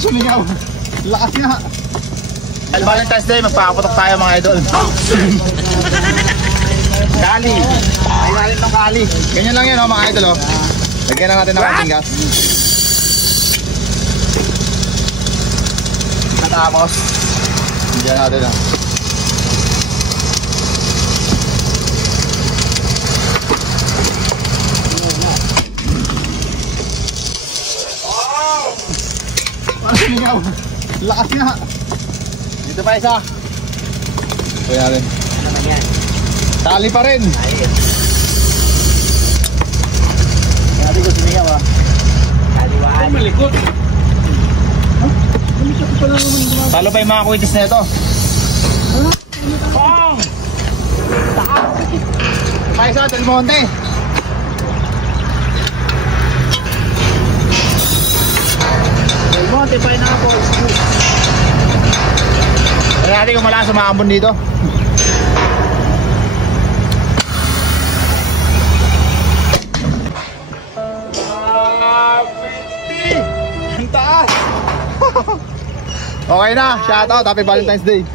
sumigaw. Lakas nga. Dahil Valentine's Day, magpakaputok tayo mga idol. Kali. Ay natin ng kali. Ganyan lang yan mga idol. Lagyan na natin ng konting gas. Tapos hindi natin lang. Parang sumigaw. Lakas nga. Dito pa isa. Ito natin. Tali pa rin. Sabi ko sumigaw ha. Taliwan. Malikot. Talo pa yung mga kuwitis na ito. Pong! Tayo sa Del Monte. Del Monte, pineapple. Kaya natin kung malakas umaambon dito. Ang taas. Okay na, shoutout, happy Valentine's Day.